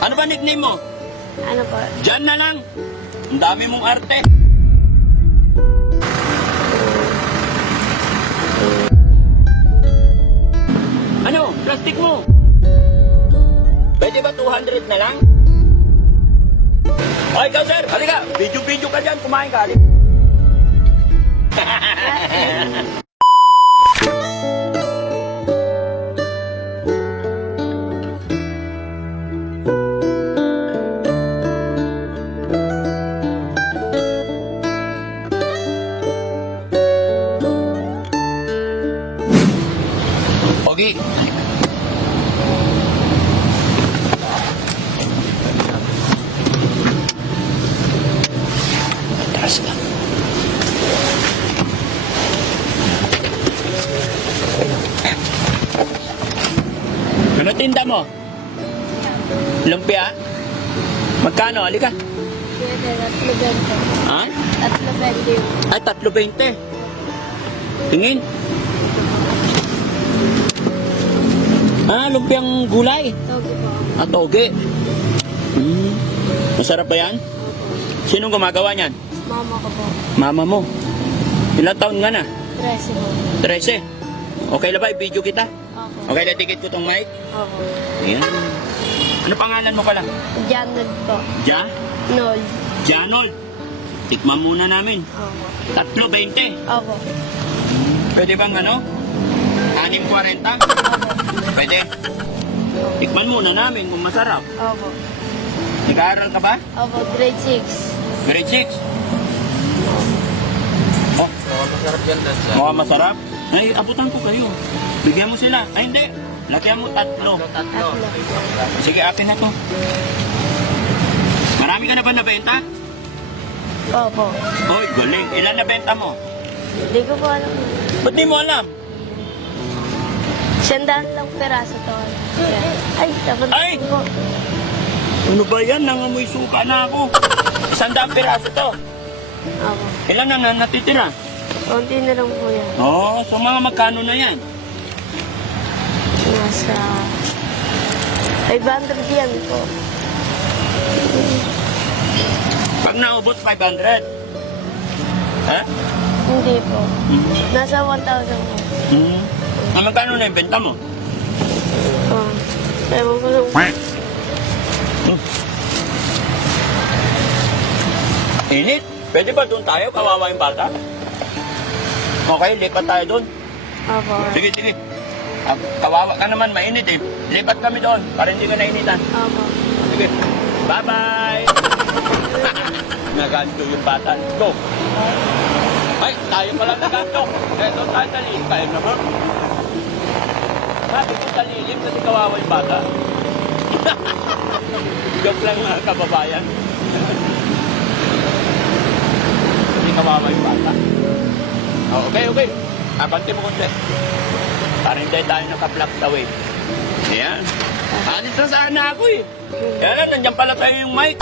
Ano ba nickname mo? Ano po? Jan na lang. Ang dami mong arte. Ano? Plastic mo? Pwede ba 200 na lang? O, ikaw sir, halika. Video-video ka dyan, kumain ka. Pogi. Taas ka. Ano tinda mo? Lumpia? Magkano? Halika. Pwede, 3.20. Ha? 3.20. Ay, 3.20. Tingin. Lumpiang gulay. Togi po. Toge. Masarap ba yan? Opo. Sinong gumagawa niyan? Mama ko po. Mama mo. Ilang taon nga na? 13 po. 13. Okay na ba? I-video kita? Opo. Okay na tikit ko tong mic? Opo. Ayan. Ano pangalan mo pala? Janod po. Nol. Janol. Tikman muna namin. Opo. 3.20. Opo. Pwede bang ano? 6.40? Opo. Pwede. Tikman muna namin kung masarap. Opo. Nag-aaral ka ba? Opo, grade 6. Grade 6. Oh, Masarap yan, Dad. mukhang masarap. Ay, abutan ko kayo. Bigyan mo sila. Ay, hindi. Lagyan mo 3. Tatlo. Sige, akin na to. Marami ka na ba nabenta? Opo. Hoy, galing. Ilan nabenta mo? Hindi ko po alam. Ba't di mo alam? 100 lang peraso to. Yan. Ay, dapat Ay! po. Ano ba yan? Nangamoy suka na ako. 100 piraso to. Opo. Ilan na natitira? Konti na lang po yan. Oo, so mga magkano na yan? Nasa 500 yan po. Pag naubos, 500. Ha? Hindi po. Nasa 1,000 po. Magkano na yung benta mo? Ewan ko lang. Init. Pwede ba doon tayo? Kawawa yung bata? Okay, lipat tayo doon. Opo. Sige, sige. Kawawa ka naman, mainit eh. Lipat kami doon para hindi ka nainitan. Opo. Sige. Bye-bye! Naganto yung bata. Let's go. Ay, tayo pala naganto. Eto tayo talim. Tayo naman. Sabi ko talilim kasi kawawa yung bata. Joke lang mga kababayan. Hindi kawawa yung bata. Oh, okay, okay. Abante mo konti. Para hindi tayo naka-block away. Ayan. Alis na sana ako eh. Kaya lang, nandiyan pala tayo yung mic.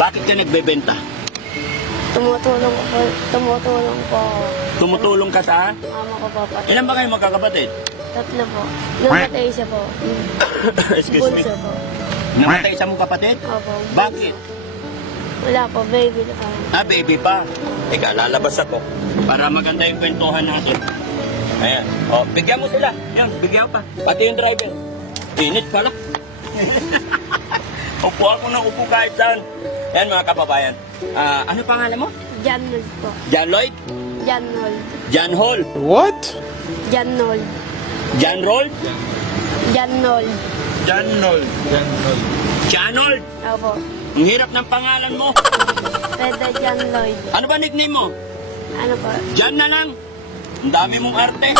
Bakit ka nagbebenta? Tumutulong po. Tumutulong po. Tumutulong ka sa... Mama ko po pati. Ilan ba kayo magkakapatid? 3 po. Namatay siya po. Excuse me. Bunso po. Namatay isa mong kapatid? Opo. Bakit? Wala po. Baby na kami. Baby pa. Ika, lalabas ako. Para maganda yung kwentuhan natin. Ayan. O, bigyan mo sila. Yan, bigyan pa. Pati yung driver. Init pala. Upo ako na upo kahit saan. Yan mga kababayan. Ano pangalan mo? Janol po. Jan Lloyd? Janol. Jan Hall? What? Janol. Jan Roll? Janol. Janol. Janol. Janol? Opo. Ang hirap ng pangalan mo. Pwede Jan Lloyd. Ano ba nickname mo? Ano po? Jan na lang. Ang dami mong arte.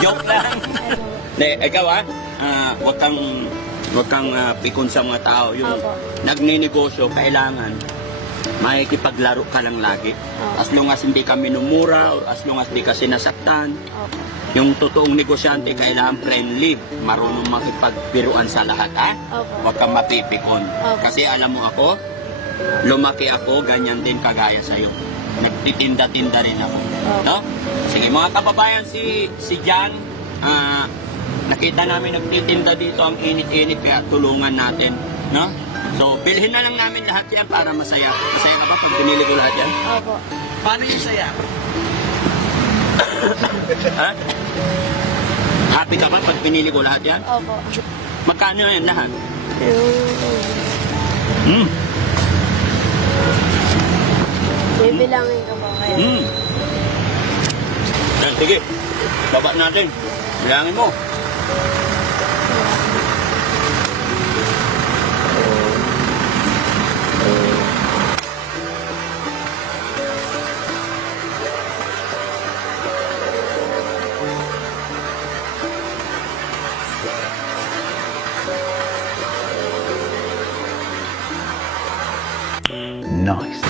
Joke lang. Ano? Ikaw huwag kang pikon sa mga tao. Yung Opo. nagninegosyo, kailangan makikipaglaro ka lang lagi. Opo. As long as hindi ka minumura or as long as di ka sinasaktan. Opo. Yung totoong negosyante, kailangan friendly. Marunong makipagbiruan sa lahat, ha? Opo. Huwag kang mapipikon. Opo. Kasi alam mo ako, lumaki ako, ganyan din kagaya sa'yo. Nagtitinda-tinda rin ako. Opo. No? Sige, mga kababayan, si Jan, nakita namin nagtitinda dito ang init-init kaya tulungan natin, no? So, bilhin na lang namin lahat yan para masaya. Masaya ka ba pag pinili ko lahat yan? Opo. Paano yung saya? Ha? Happy ka ba pag pinili ko lahat yan? Opo. Magkano yan lahat? Yung... Hmm. Bibilangin ko po kaya. Hmm. Yan, sige. Baba natin. Bilangin mo. Nice.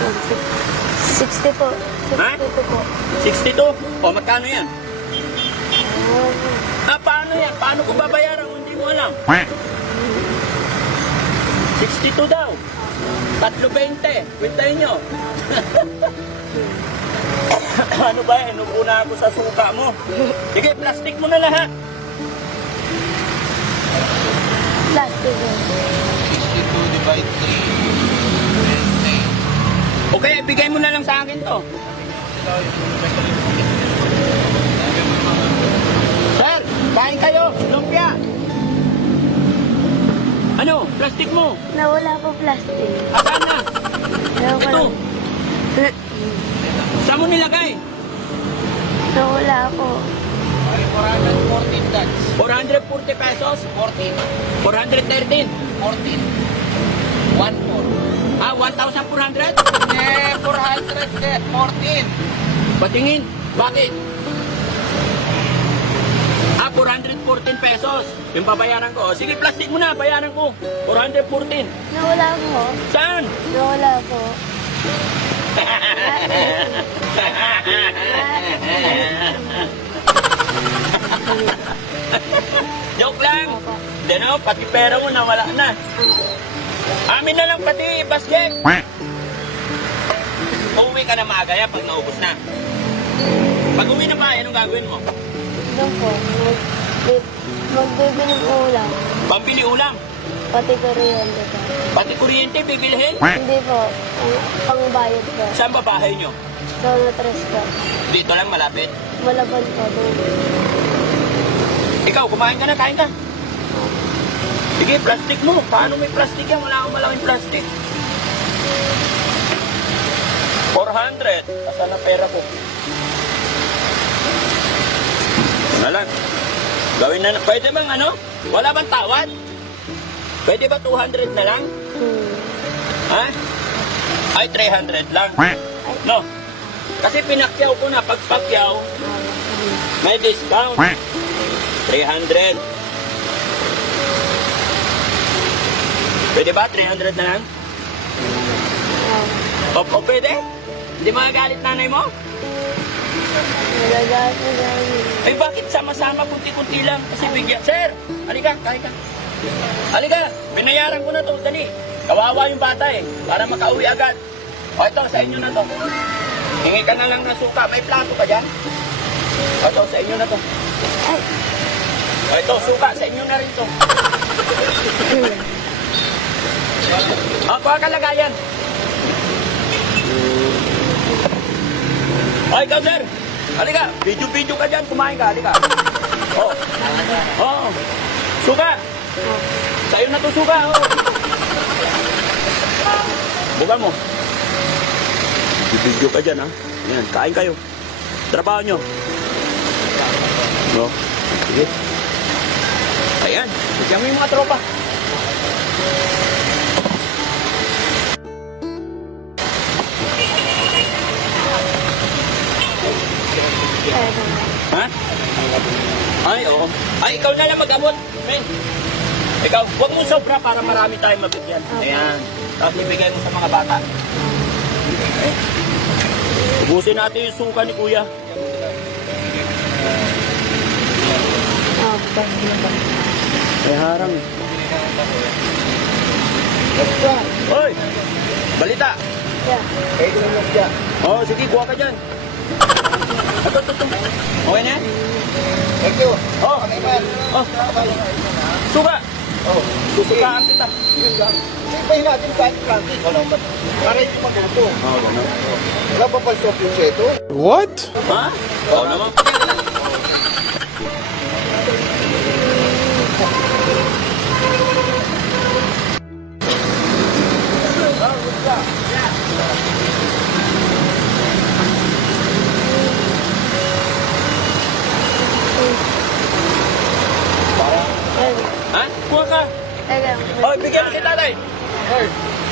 5, 6, 60 po. Ha? 62 po. 62? O, magkano yan? Ah, paano yan? Paano ko babayaran kung hindi mo alam? 62 daw. 3.20. Kwintahin nyo. Ano ba yan? Nung-una ako sa suka mo. Sige, plastic mo na lahat. Plastic po. 62 divide 3. Okay, bigay mo na lang sa akin to. Sir, kain kayo. Lumpia. Ano? Plastic mo? Nawala po plastic. Asan na? Ewan ko Ito. lang. Saan mo nilagay? Nawala po. Ay, 414 dats. 440 pesos? 14. 413? 14. 1-4. Ah, 1,400? Eh, 400 eh. 14. Patingin. Bakit? Ah, 414 pesos. Yung babayaran ko. O, sige, plastic mo na. Bayaran ko. 414. Nawala po. Saan? Nawala po. Joke lang. Hindi no, pati pera mo nawala na. Amin na lang pati basket. Uuwi ka na maaga yan pag naubos na. Pag uwi na ba, anong gagawin mo? Doon po. Magbibili po ulam. Pambili ulam. Pati kuryente po. Pati kuryente, bibilhin. Hindi po. Pangbayad po. Saan ba bahay nyo? Zona 3 po. Dito lang malapit. Malaban po. Ikaw, kumain ka na, kain ka. Sige, plastic mo. Paano may plastic yan? Wala akong malaking plastic. 400. Asan na pera ko? Ano lang? Gawin na. Pwede bang ano? Wala bang tawad? Pwede ba 200 na lang? Ha? Ay, 300 lang. No. Kasi pinakyaw ko na. Pag pakyaw, may discount. 300. Pwede ba? 300 na lang? O pwede? Hindi magagalit nanay mo? Nalagaan po namin. Ay bakit sama-sama kunti-kunti lang? Kasi bigyan. Sir! Halika, kain ka. Halika, binayaran ko na to. Dali. Kawawa yung bata eh. Para makauwi agad. O ito, sa inyo na to. Hingi ka na lang ng suka. May plato ka dyan? O ito, sa inyo na to. O ito, suka. Sa inyo na rin to. O, kuha ka lagayan. O, ikaw sir. Halika, video-video ka dyan. Kumain ka, halika. O. O. Suka. Sa'yo na to suka. O. Bukan mo. Video ka dyan, ha? Yan, kain kayo. Trabaho nyo. No? Sige. Ayan, bigyan mo yung mga tropa. Ha? Ay, oo. Ay, ikaw na lang mag-abot. Men. Ikaw, huwag mo sobra para marami tayong mabigyan. Ayan. Tapos ibigay mo sa mga bata. Ubusin natin yung suka ni Kuya. May harang. Hoy! Balita! Yeah. Oh, sige, kuha ka dyan. Ito. Okay na yan? Thank you. Oh, oh. Suka! Oh, Susukaan kita. yun lang. Sipahin natin kahit Frankie. Para hindi magluto. Oh, gano'n. Wala pa pa soft yung seto? What? Ha? Oo naman. Ayun. Ha? Kuha ka. Teka. Oh, bigyan mo si tatay.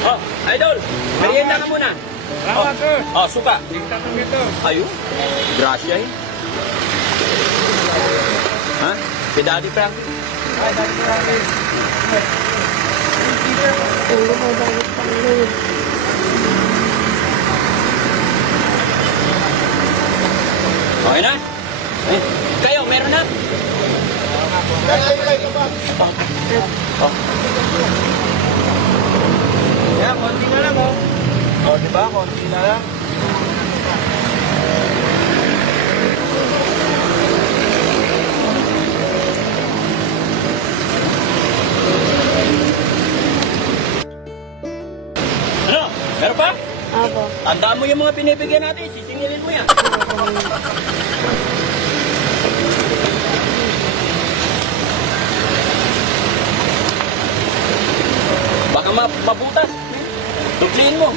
Oh, idol. Merienda ka muna. Salamat, sir. Oh, suka. Tingnan ko dito. Ayun. Gracia eh. Ha? Si Daddy Frank. Ay, dahil ko namin. Ulo ko dahil pang lewin. Okay na? Eh, kayo, meron na? Oh. Yan, konti na lang, oh. Oh, di ba? Konti na lang. Ano? Meron pa? Apo. Tandaan mo yung mga pinibigyan natin. Sisingilin mo yan. Baka mabutas. Tubliin mo.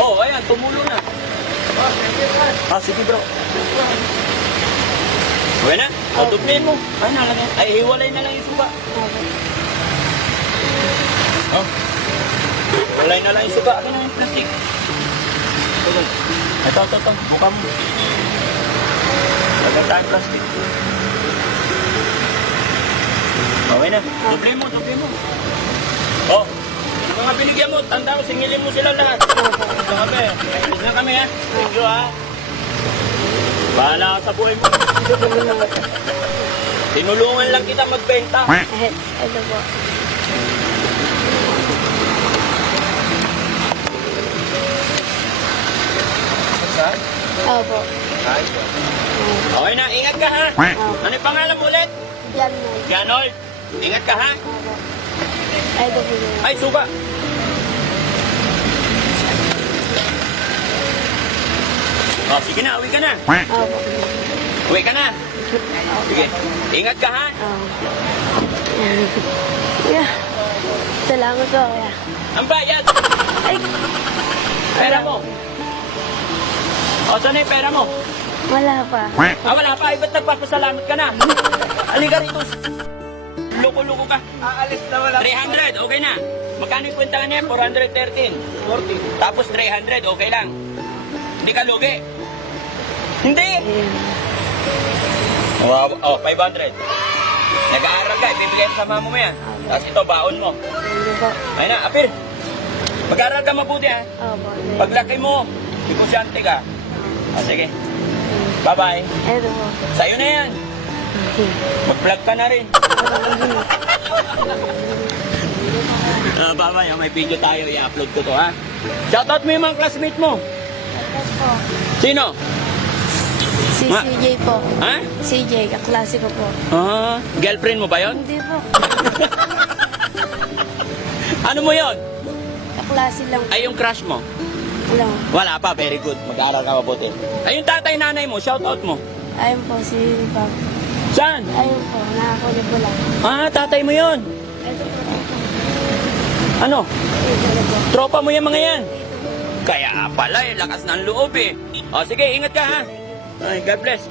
Oh, ayan. Tumulo na. Ah, sige bro. Okay na? O, tubliin mo. Ay, nalagyan. Ay, hiwalay na lang yung suka. Apo. Oh. Hiwalay na lang yung suka. Akin na yung plastic. Ito. Buka mo. Lagyan tayo plastic. Okay na. Tubliin mo. Oh. Yung mga binigyan mo, tanda ko, singilin mo sila lahat. Ito kami. Ayos na kami ha. Thank you ha. Bahala ka sa buhay mo. Tinulungan lang kita magbenta. Ito po. Saan? Apo. Ay, Okay na, ingat ka ha. Ano yung pangalan mo ulit? Yan mo. Janold. Ingat ka ha. Apo. Ito po yun. Ay, suka. Oh, sige na, uwi ka na. Apo. Uwi ka na. Sige, ingat ka ha. Yeah. Salamat po, kuya. Ang bayad. Ay! Pera mo. O, saan na yung pera mo? Wala pa. Ah, wala pa. Ay, ba't nagpapasalamat ka na? Halika rito. Loko-loko ka. aalis na wala. 300, okay na. Magkano yung kwenta niya? 413. 40. Tapos 300, okay lang. Hindi ka lugi. Hindi. Ayun. Wow. Oh, 500. Nag-aaral ka, ibibigay sa mama mo yan. Tapos ito, baon mo. Hindi po. Ayun na, apir. Mag-aaral ka mabuti ha. Apo. Paglaki mo, negosyante ka. Ah, sige. Bye-bye. Ito po. Sa'yo na yan. Mag-vlog ka na rin. Bye-bye. May video tayo. I-upload ko to ha. Shoutout mo yung mga classmate mo. Ito po. Sino? Si Ma- CJ po. Ha? CJ, kaklase ko po. Ah, girlfriend mo ba yon? Hindi po. Ano mo yon? Kaklase lang. Ay, yung crush mo? Wala. Wala pa, very good. Mag-aaral ka mabuti. Ay, yung tatay nanay mo, shoutout mo. Ayun po, si Pap. Saan? Ayun po, nakakulit po lang. Ah, tatay mo yon. Ito po. Ano? Ito po. Tropa mo yung mga yan. Kaya pala, lakas ng loob eh. O, sige, ingat ka ha. Ay, God bless.